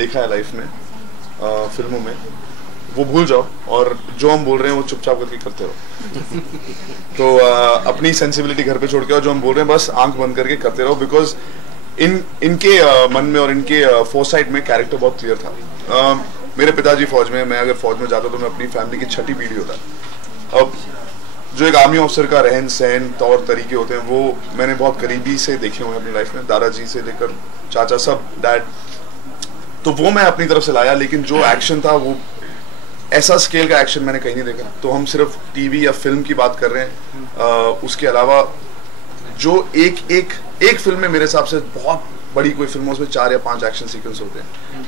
देखा है लाइफ में, फिल्मों में, वो भूल जाओ और जो हम बोल रहे हैं वो चुपचाप करके करते रहो। तो अपनी सेंसिबिलिटी घर पे छोड़ के, और जो हम बोल रहे हैं बस आंख बंद करके करते रहो, बिकॉज इनके मन में और इनके फोरसाइट में कैरेक्टर बहुत क्लियर था। मेरे पिताजी फौज में, मैं अगर फौज में जाता तो मैं अपनी फैमिली की छठी पीढ़ी होता। अब जो एक आर्मी ऑफिसर का रहन सहन तौर तरीके होते हैं वो मैंने बहुत करीबी से देखे हुए हैं अपनी लाइफ में, दादाजी से लेकर चाचा सब, डैड, तो वो मैं अपनी तरफ से लाया। लेकिन जो एक्शन था वो ऐसा स्केल का एक्शन मैंने कहीं नहीं देखा। तो हम सिर्फ टीवी या फिल्म की बात कर रहे हैं, उसके अलावा जो एक फिल्म में मेरे हिसाब से बहुत बड़ी कोई फिल्म, उसमें 4 या 5 एक्शन सीक्वेंस होते हैं।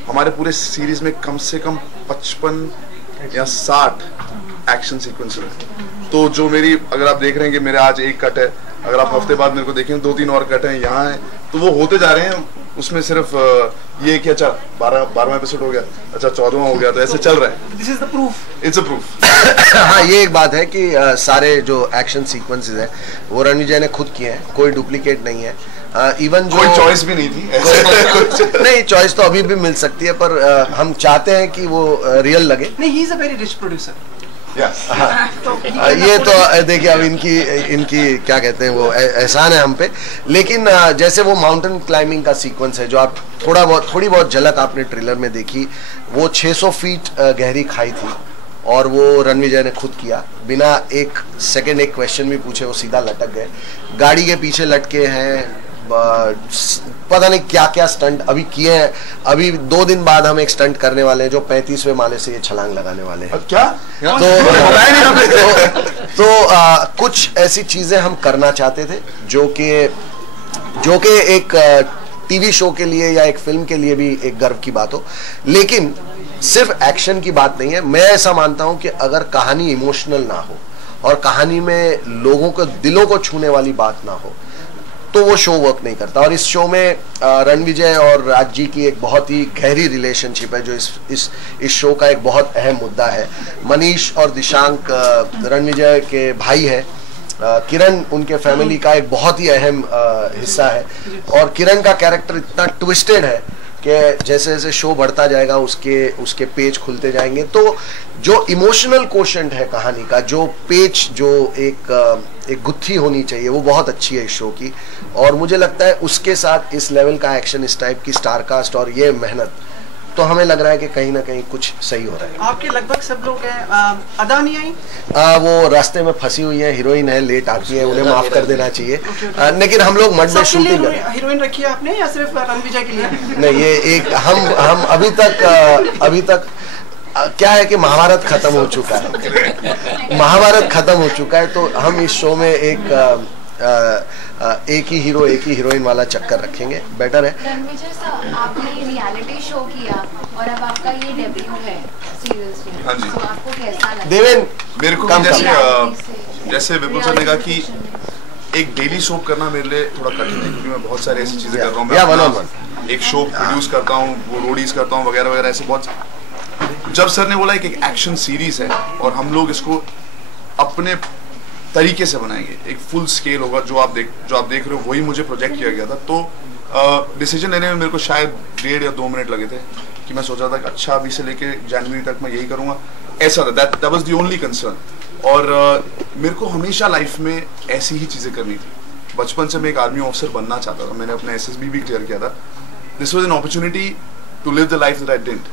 हमारे पूरे सीरीज में कम से कम 55 या 60 एक्शन सीक्वेंस हैं। तो जो मेरी, अगर आप देख रहे हैं कि मेरे आज एक कट है, अगर आप हफ्ते बाद मेरे को देखें 2-3 और कट हैं यहाँ है, तो वो होते जा रहे हैं। उसमें सिर्फ ये कि अच्छा 12वां एपिसोड हो गया, अच्छा 14वां हो गया, तो ऐसे चल रहा है। This is the proof, it's a proof. हाँ, ये एक बात है कि सारे जो एक्शन सीक्वेंसेस हैं वो रणविजय ने खुद किए हैं, कोई डुप्लीकेट नहीं है। इवन जो कोई चॉइस भी नहीं थी नहीं, चॉइस तो अभी भी मिल सकती है, पर हम चाहते हैं कि वो रियल लगे। नहीं, he is a very rich producer. ये तो देखिए अब इनकी क्या कहते हैं, वो एहसान है हम पे। लेकिन जैसे वो माउंटेन क्लाइंबिंग का सीक्वेंस है जो आप थोड़ी बहुत झलक आपने ट्रेलर में देखी, वो 600 फीट गहरी खाई थी और वो रणविजय ने खुद किया, बिना एक सेकंड एक क्वेश्चन भी पूछे वो सीधा लटक गए। गाड़ी के पीछे लटके हैं, पता नहीं क्या क्या स्टंट अभी किए हैं। अभी 2 दिन बाद हम एक स्टंट करने वाले हैं जो 35वें माले से ये छलांग लगाने वाले हैं। क्या? तो कुछ ऐसी चीजें हम करना चाहते थे जो कि एक टीवी शो के लिए या एक फिल्म के लिए भी एक गर्व की बात हो। लेकिन सिर्फ एक्शन की बात नहीं है। मैं ऐसा मानता हूं कि अगर कहानी इमोशनल ना हो और कहानी में लोगों को दिलों को छूने वाली बात ना हो तो वो शो वर्क नहीं करता। और इस शो में रणविजय और राज जी की एक बहुत ही गहरी रिलेशनशिप है जो इस शो का एक बहुत अहम मुद्दा है। मनीष और दिशांक रणविजय के भाई हैं, किरण उनके फैमिली का एक बहुत ही अहम हिस्सा है। और किरण का कैरेक्टर इतना ट्विस्टेड है कि जैसे जैसे शो बढ़ता जाएगा उसके पेज खुलते जाएंगे। तो जो इमोशनल कोशेंट है कहानी का, जो पेज, जो एक गुत्थी होनी चाहिए, वो बहुत अच्छी है इस शो की। और मुझे लगता है उसके साथ इस लेवल का एक्शन, इस टाइप की स्टारकास्ट और ये मेहनत, तो हमें लग रहा है कि कहीं ना कहीं कुछ सही हो रहा है। आपके लगभग सब लोग हैं, अदा नहीं आई? वो रास्ते में फंसी हुई है, हीरोइन है, लेट आती है, उन्हें माफ कर देना चाहिए। लेकिन हम लोग मड में शूटिंग कर, हीरोइन रखी है आपने या सिर्फ रणविजय के लिए? नहीं, ये एक हम अभी तक क्या है कि महाभारत खत्म हो चुका है, महाभारत खत्म हो चुका है, तो हम इस शो में एक ही हीरो एक ही हीरोइन वाला चक्कर रखेंगे, बेटर है। रणविजय साहब, आपने रियलिटी शो किया और अब आपका ये डेब्यू है सीरियल्स में। हाँ जी। तो आपको कैसा लगा? देवेन, मेरे को जैसे विपुल सर ने कहा कि एक डेली शो करना मेरे लिए थोड़ा कठिन है, क्योंकि मैं बहुत सारी ऐसी चीजें कर रहा हूँ। मैं एक शो प्रोड्यूस करता हूँ, वो रोडीज करता हूँ वगैरह वगैरह, ऐसे बहुत। जब सर ने बोला कि एक एक्शन सीरीज है और हम लोग इसको अपने तरीके से बनाएंगे, एक फुल स्केल होगा, जो आप देख रहे हो वही मुझे प्रोजेक्ट किया गया था। तो डिसीजन लेने में मेरे को शायद 1.5 या 2 मिनट लगे थे कि मैं सोचा था कि अच्छा अभी से लेके जनवरी तक मैं यही करूँगा, ऐसा था। That was the only concern. और मेरे को हमेशा लाइफ में ऐसी ही चीज़ें करनी थी। बचपन से मैं एक आर्मी ऑफिसर बनना चाहता था, मैंने अपना SSB भी क्लियर किया था। This was an opportunity to live the life that I didn't.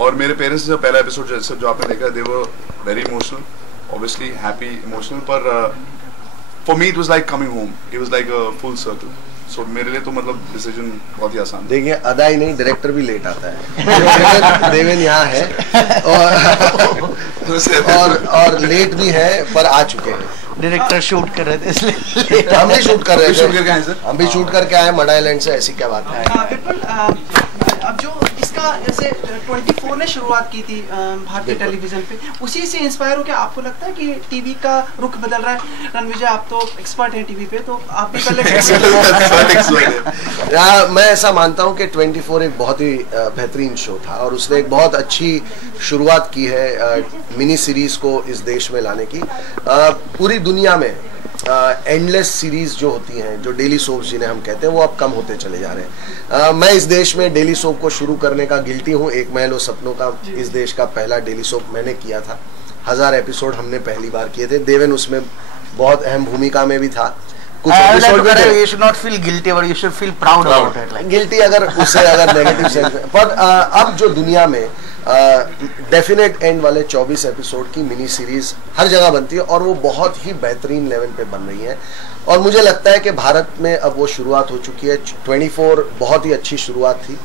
और मेरे पेरेंट्स ने पहला एपिसोड जो आपने देखा, they were very emotional, obviously happy, emotional, पर for me it was like coming home. It was like a full circle. So मेरे लिए तो मतलब डिसीजन बहुत ही आसान। देखिए, अदा ही नहीं, डायरेक्टर भी लेट आता है। देवेन यहाँ है और लेट भी है, पर आ चुके हैं। डायरेक्टर शूट कर रहे थे इसलिए हम भी शूट कर रहे थे, सर हम भी शूट करके आए मड आइलैंड से। ऐसी क्या बात है। अब जो इसका जैसे 24 ने शुरुआत की थी भारतीय टेलीविजन पे, उसी से इंस्पायर हो, क्या आपको लगता है कि टीवी का रुख बदल रहा है? रणविजय, आप तो एक्सपर्ट हैं टीवी पे, तो आप भी पहले मैं ऐसा मानता हूं कि 24 एक बहुत ही बेहतरीन शो था और उसने एक बहुत अच्छी शुरुआत की है मिनी सीरीज को इस देश में लाने की। पूरी दुनिया में एंडलेस सीरीज जो होती हैं, जो डेली सोप्स जिन्हें हम कहते हैं, वो अब कम होते चले जा रहे हैं। मैं इस देश में डेली सोप को शुरू करने का गिल्टी हूँ। एक महल और सपनों का इस देश का पहला डेली सोप मैंने किया था। 1000 एपिसोड हमने पहली बार किए थे। देवेन उसमें बहुत अहम भूमिका में भी था। कुछ एपिसोड में you should not feel guilty but you should feel proud about it, like guilty अगर उसे अगर नेगेटिव सेंस में, पर अब जो दुनिया में डेफिनेट एंड वाले 24 एपिसोड की मिनी सीरीज हर जगह बनती है और वो बहुत ही बेहतरीन लेवल पे बन रही है। और मुझे लगता है कि भारत में अब वो शुरुआत हो चुकी है। 24 बहुत ही अच्छी शुरुआत थी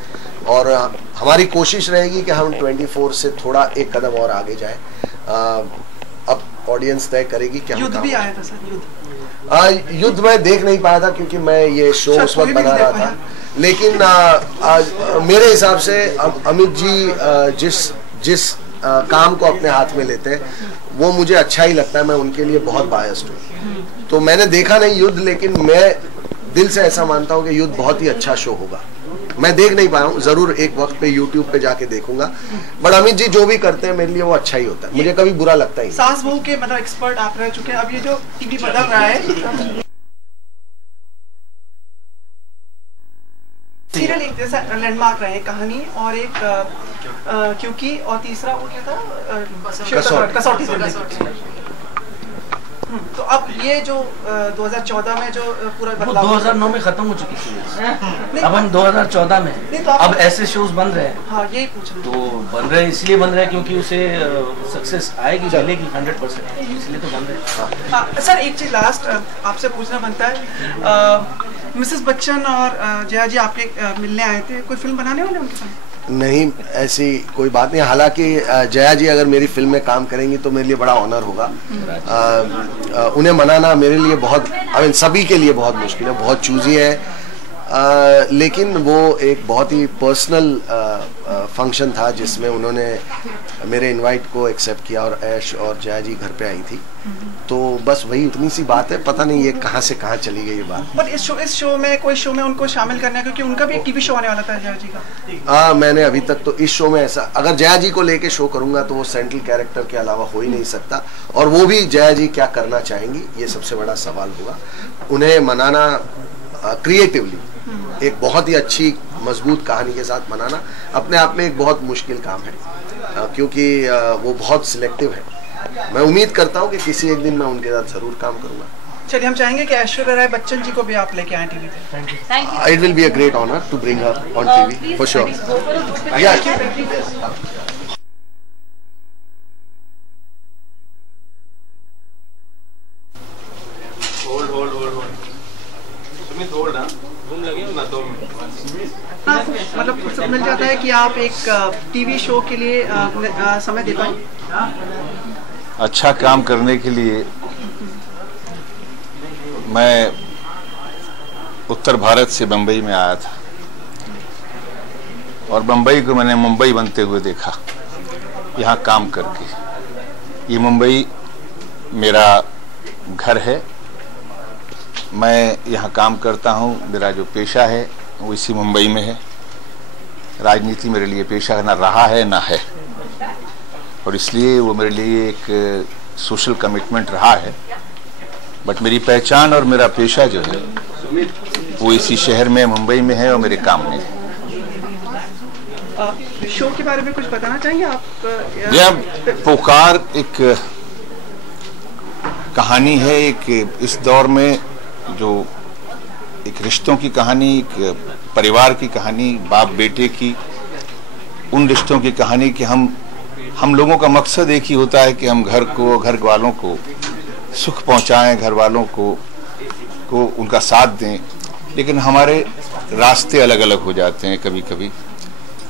और हमारी कोशिश रहेगी कि हम 24 से थोड़ा एक कदम और आगे जाए। अब ऑडियंस तय करेगी कि हम युद्ध भी आया था सर, युद्ध मैं देख नहीं पाया था क्योंकि मैं ये शो उस वक्त बना रहा था। लेकिन मेरे हिसाब से अमित जी जिस काम को अपने हाथ में लेते हैं वो मुझे अच्छा ही लगता है। मैं उनके लिए बहुत बायस्ड हूँ। तो मैंने देखा नहीं युद्ध, लेकिन मैं दिल से ऐसा मानता हूँ कि युद्ध बहुत ही अच्छा शो होगा। मैं देख नहीं पाया हूँ, जरूर एक वक्त पे YouTube पे जाके देखूंगा। बट अमित जी जो भी करते हैं मेरे लिए वो अच्छा ही होता है, मुझे कभी बुरा लगता ही नहीं। सास बहू के मतलब एक्सपर्ट आप रह चुके हैं। अब ये जो टीवी बदल रहा है, सीरियल एक जैसा लैंडमार्क रहे, कहानी और एक क्योंकि और तीसरा वो क्या था, कसौटी। तो अब ये जो 2014 में जो पूरा बदलाव, 2009 में खत्म हो चुकी थी। अब हम 2014 में तो अब ऐसे शोज बन रहे हैं। हाँ, यही पूछ रहे तो बन रहे हैं, इसलिए बन रहे हैं क्योंकि उसे सक्सेस आएगी, मिलेगी 100%, इसलिए तो बन रहे हैं। हाँ सर, एक चीज लास्ट आपसे पूछना बनता है। मिसेस बच्चन और जया जी आपके मिलने आए थे, कोई फिल्म बनाने वाले उनके साथ? नहीं, ऐसी कोई बात नहीं। हालांकि जया जी अगर मेरी फिल्म में काम करेंगी तो मेरे लिए बड़ा ऑनर होगा। उन्हें मनाना मेरे लिए बहुत, सभी के लिए बहुत मुश्किल है, बहुत चूजी है। लेकिन वो एक बहुत ही पर्सनल फंक्शन था जिसमें उन्होंने मेरे इनवाइट को एक्सेप्ट किया और ऐश और जया जी घर पे आई थी। तो बस वही उतनी सी बात है। पता नहीं ये कहाँ से कहाँ चली गई ये बात। पर इस शो में कोई शो में उनको शामिल करना है, क्योंकि उनका भी एक टीवी शो आने वाला था जया जी का। मैंने अभी तक तो इस शो में ऐसा, अगर जया जी को लेके शो करूंगा तो वो सेंट्रल कैरेक्टर के अलावा हो ही नहीं सकता। और वो भी जया जी क्या करना चाहेंगी ये सबसे बड़ा सवाल होगा। उन्हें मनाना क्रिएटिवली एक बहुत ही अच्छी मजबूत कहानी के साथ मनाना अपने आप में एक बहुत मुश्किल काम है, क्योंकि वो बहुत सिलेक्टिव है। मैं उम्मीद करता हूँ कि किसी एक दिन मैं उनके साथ जरूर काम करूंगा। चलिए, हम चाहेंगे कि ऐश्वर्या राय बच्चन जी को भी आप लेके आए टीवी पे। It will be a great honor to bring her on TV for sure. Yeah. मतलब सब मिल जाता है कि आप एक टीवी शो के लिए समय दे पाए। अच्छा काम करने के लिए मैं उत्तर भारत से बम्बई में आया था और बम्बई को मैंने मुंबई बनते हुए देखा यहाँ काम करके। ये मुंबई मेरा घर है, मैं यहाँ काम करता हूँ। मेरा जो पेशा है वो इसी मुंबई में है। राजनीति मेरे लिए पेशा ना रहा है ना है, और इसलिए वो मेरे लिए एक सोशल कमिटमेंट रहा है। बट मेरी पहचान और मेरा पेशा जो है वो इसी शहर में, मुंबई में है और मेरे काम में है। शो के बारे में कुछ बताना चाहेंगे आप? यह पुकार एक कहानी है, एक इस दौर में जो एक रिश्तों की कहानी, एक परिवार की कहानी, बाप बेटे की, उन रिश्तों की कहानी कि हम लोगों का मकसद एक ही होता है कि हम घर वालों को सुख पहुंचाएं, घर वालों को उनका साथ दें। लेकिन हमारे रास्ते अलग अलग हो जाते हैं कभी कभी,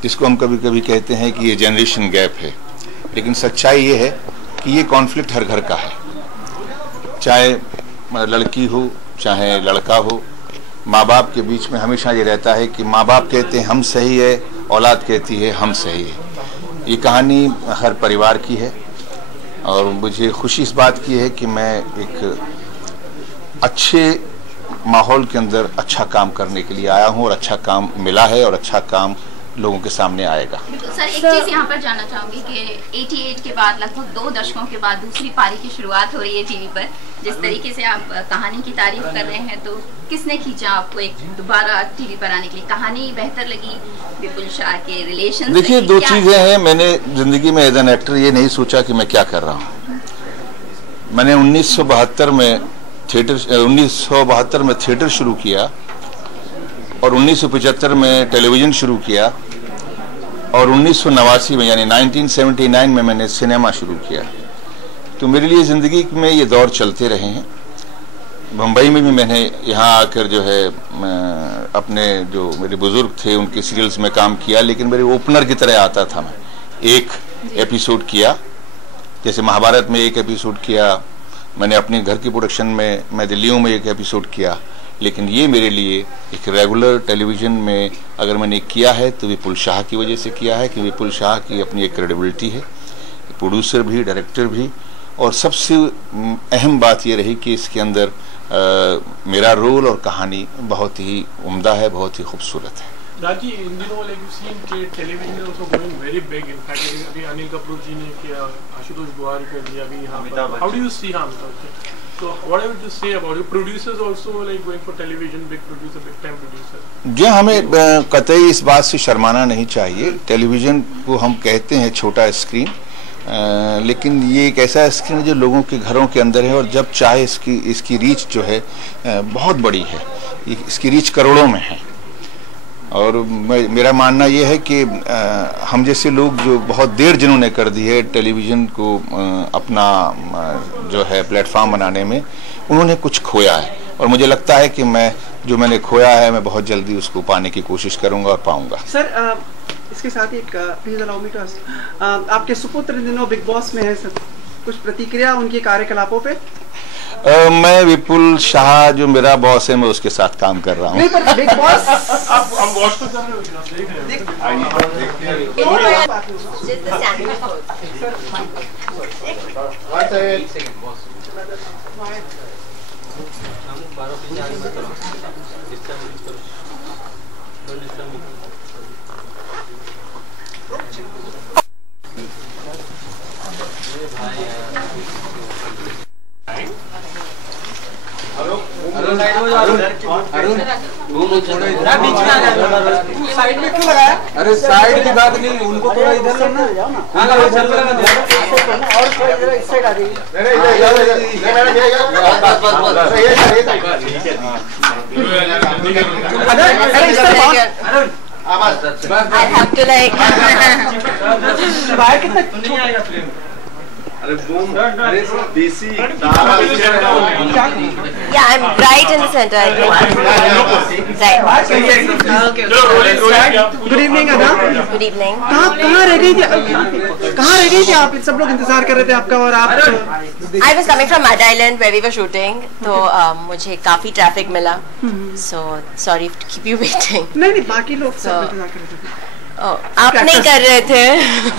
जिसको हम कभी कभी कहते हैं कि ये जनरेशन गैप है। लेकिन सच्चाई ये है कि ये कॉन्फ्लिक्ट हर घर का है, चाहे लड़की हो चाहे लड़का हो। माँ बाप के बीच में हमेशा ये रहता है कि माँ बाप कहते हैं हम सही है, औलाद कहती है हम सही है। ये कहानी हर परिवार की है और मुझे खुशी इस बात की है कि मैं एक अच्छे माहौल के अंदर अच्छा काम करने के लिए आया हूँ और अच्छा काम मिला है और अच्छा काम लोगों के सामने आएगा। सर एक चीज यहाँ पर जानना चाहूंगी कि 88 के बाद लगभग 2 दशकों के बाद दूसरी पारी की शुरुआत हो रही है टीवी पर। जिस तरीके से आप कहानी की तारीफ कर रहे हैं, तो किसने खींचा आपको एक दोबारा टीवी पर आने के लिए? कहानी बेहतर लगी, विपुल शाह के रिलेशन? देखिए, 2 चीजें हैं। मैंने जिंदगी में एज एन एक्टर ये नहीं सोचा कि मैं क्या कर रहा हूँ। मैंने 1972 में थिएटर शुरू किया और 1975 में टेलीविज़न शुरू किया और 1989 में यानी 1979 में मैंने सिनेमा शुरू किया। तो मेरे लिए ज़िंदगी में ये दौर चलते रहे हैं। मुंबई में भी मैंने यहाँ आकर जो है अपने जो मेरे बुज़ुर्ग थे उनके सीरियल्स में काम किया, लेकिन मेरे ओपनर की तरह आता था। मैं एक एपिसोड किया, जैसे महाभारत में एक एपिसोड किया, मैंने अपने घर की प्रोडक्शन में मैं दिल्लियों में एक एपिसोड किया, लेकिन ये मेरे लिए एक रेगुलर टेलीविज़न में अगर मैंने किया है तो विपुल शाह की वजह से किया है कि विपुल शाह की अपनी एक क्रेडिबिलिटी है, प्रोड्यूसर भी, डायरेक्टर भी, और सबसे अहम बात ये रही कि इसके अंदर मेरा रोल और कहानी बहुत ही उम्दा है, बहुत ही खूबसूरत है। राजी, इन दिनों लाइक यू सीन के television is also going very big. In fact अभी अनिल कपूर जी ने किया, आशुतोष गुवारी कर दिया अभी यहाँ पर। How do you see So what I would just say about you, producers also like going for television, big producer, big time producer. जो हमें कतई इस बात से शर्माना नहीं चाहिए। टेलीविज़न को हम कहते हैं छोटा स्क्रीन, लेकिन ये एक ऐसा स्क्रीन है जो लोगों के घरों के अंदर है और जब चाहे इसकी रीच जो है बहुत बड़ी है। इसकी रीच करोड़ों में है और मेरा मानना ये है कि हम जैसे लोग जो बहुत देर जिन्होंने कर दी है टेलीविज़न को अपना जो है प्लेटफॉर्म बनाने में, उन्होंने कुछ खोया है और मुझे लगता है कि मैंने खोया है मैं बहुत जल्दी उसको पाने की कोशिश करूंगा और पाऊंगा। सर इसके साथ एक please allow me to ask, आपके सुपुत्र दिनों बिग बॉस में है सर, कुछ प्रतिक्रिया उनके कार्यकलापों पे? मैं विपुल शाह जो मेरा बॉस है मैं उसके साथ काम कर रहा हूँ। नहीं पर बिग बॉस आप वॉच तो कर रहे हो, देख साइड में क्यों लगाया? अरे साइड की बात नहीं, उनको थोड़ा इधर लो ना। और इस साइड आ जाइए। I have to like बाहर कितना yeah, I'm right in the center, I think. Right. Good evening अदा। Good evening. कहाँ रह गई थी आप? सब लोग इंतजार कर रहे थे आपका और आप। I was coming from Mud Island where we were shooting, तो मुझे काफी ट्रैफिक मिला, so sorry to keep you waiting. नहीं बाकी लोग सब इंतजार कर रहे थे। आप नहीं कर रहे थे?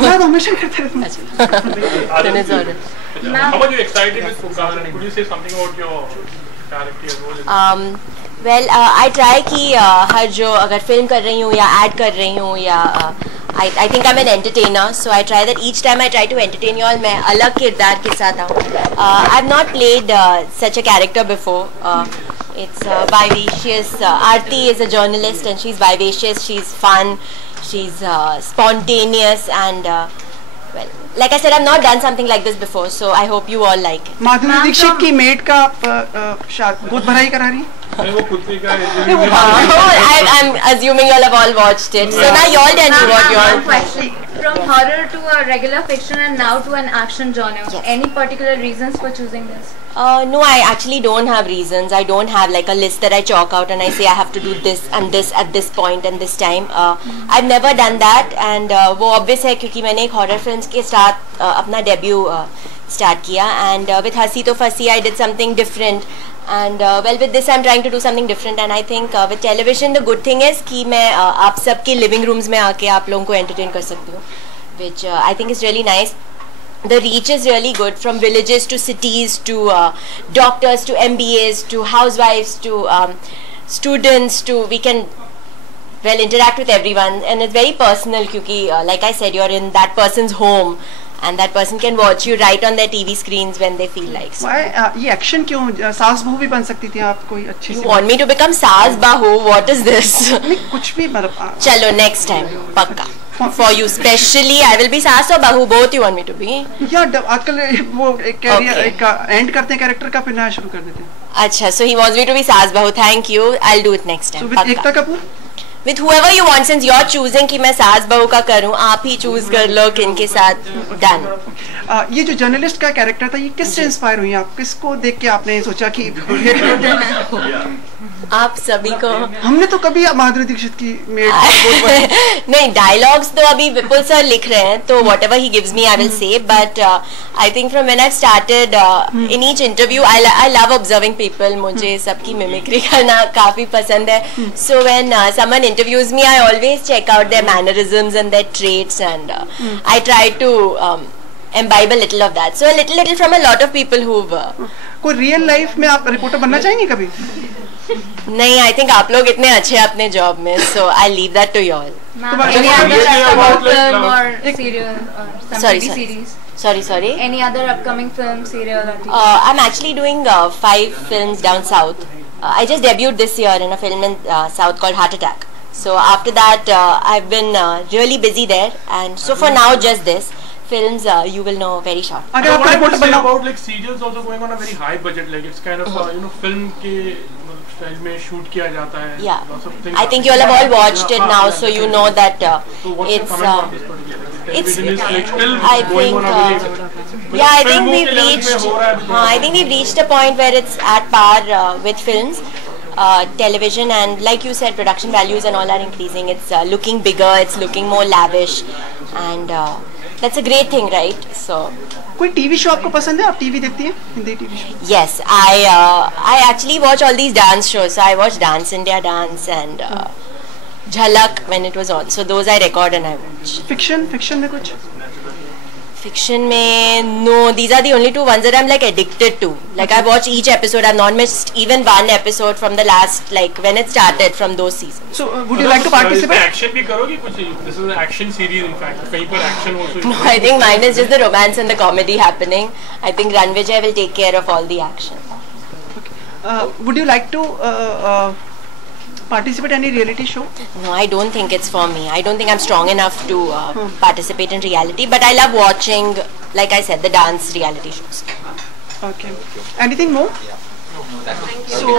मैं तो हमेशा करते रहता हूँ। How are you excited with Fukaan? Could you say something about your character role? Well, I try कि हर जो अगर फिल्म कर रही हूँ या ऐड कर रही हूँ या I think I'm an entertainer, so I try that each time I try to entertain you all, मैं अलग किरदार के साथ आऊँ। I've not played such a character before. It's vivacious. Aarti is a journalist and she's vivacious. She's fun. She's spontaneous and well, like I said, I've not done something like this before, so I hope you all like it. Madhuri Dixit की made का गोद भराई करा रही है? I'm assuming you all have all watched it, so now you all tell me what you all. Question: from horror to a regular fiction and now to an action genre, yes. Any particular reasons for choosing this? No, I actually don't have reasons. I don't have like a list that I chalk out and I say I have to do this and this at this point and this time. I've never done that, and वो obvious है क्योंकि मैंने एक horror films के साथ अपना debut start किया, and with Hasi To Fasi I did something different, and well with this I'm trying to do something different, and I think with television the good thing is कि मैं आप सबके living rooms में आके आप लोगों को entertain कर सकती हूँ, which I think is really nice. The reach is really good, from villages to cities to doctors to MBAs to housewives to students to we can well, interact with everyone, and it's very personal क्योंकि like I said, you're in that person's home and that person can watch you right on their TV screens when they feel like. So. ये action क्यों? सास बहू भी बन सकती थी आप कोई अच्छी सी. You want me to become सास बहू? What is this? नहीं कुछ भी मतलब. चलो next time पक्का. For you specially, I will be सास और बहू. Both you want me to be? या आजकल वो एक एंड करते हैं कैरेक्टर का फिर नया शुरू कर देते हैं. अच्छा, so he wants me to be सास बहू. Thank you. I'll do it next time. So with Ekta Kapoor? With whoever you want, since you're choosing कि मैं सास बहू का करूं, आप ही चूज कर लो किनके साथ. Done. ये जो जर्नलिस्ट का कैरेक्टर था, ये किससे इंस्पायर हुई आप? किसको देख के आपने सोचा कि आप सभी को? हमने तो कभी माधुरी दीक्षित की नहीं, डायलॉग्स तो अभी विपुल सर लिख रहे हैं, तो whatever he gives me I will say, but I think from when I've started in each interview I love observing people. मुझे सबकी मिमिक्री करना काफी पसंद है. So when someone interviews me, I always check out their mannerisms and their traits, and I try to imbibe a little of that. So a little from a lot of people who've. कोई real life में आप reporter बनना चाहेंगे कभी? नहीं, I think आप लोग इतने अच्छे हैं अपने जॉब में, so I leave that to y'all. Any other upcoming film or serial or some TV series? Sorry. Any other upcoming film, serial or TV? I'm actually doing 5 films down south. I just debuted this year in a film in south called Heart Attack. So after that, I've been really busy there, and so for now just this. Films you will know very short. What I would say about like serials also going on a very high budget, like it's kind of you know film के style में shoot किया जाता है. Yeah. I think you all have all watched it now, so you know that it's. I think we've reached. I think we've reached a point where it's at par with films. Television, and like you said, production values and all are increasing. It's looking bigger, it's looking more lavish, and that's a great thing, right? So कोई TV show आपको पसंद है? आप TV देखती हैं? Hindi TV show? Yes, I actually watch all these dance shows. So I watch Dance India Dance and Jhalak when it was on. So those I record and I watch. Fiction में कुछ? Fiction में no, these are the only 2 ones that I'm like addicted to. Like I watch each episode. I've not missed even one episode from the last, like when it started, from those seasons. So would you like to participate? Action भी करोगी कुछ? This is an action series in fact. कहीं पर action also. No, I think mine is just the romance and the comedy happening. I think Ranvijay will take care of all the action. Okay. Would you like to participate in any reality show? No, I don't think it's for me. I don't think I'm strong enough to participate in reality, but I love watching, like I said, the dance reality shows. Okay. Anything more? Yeah. No, that's so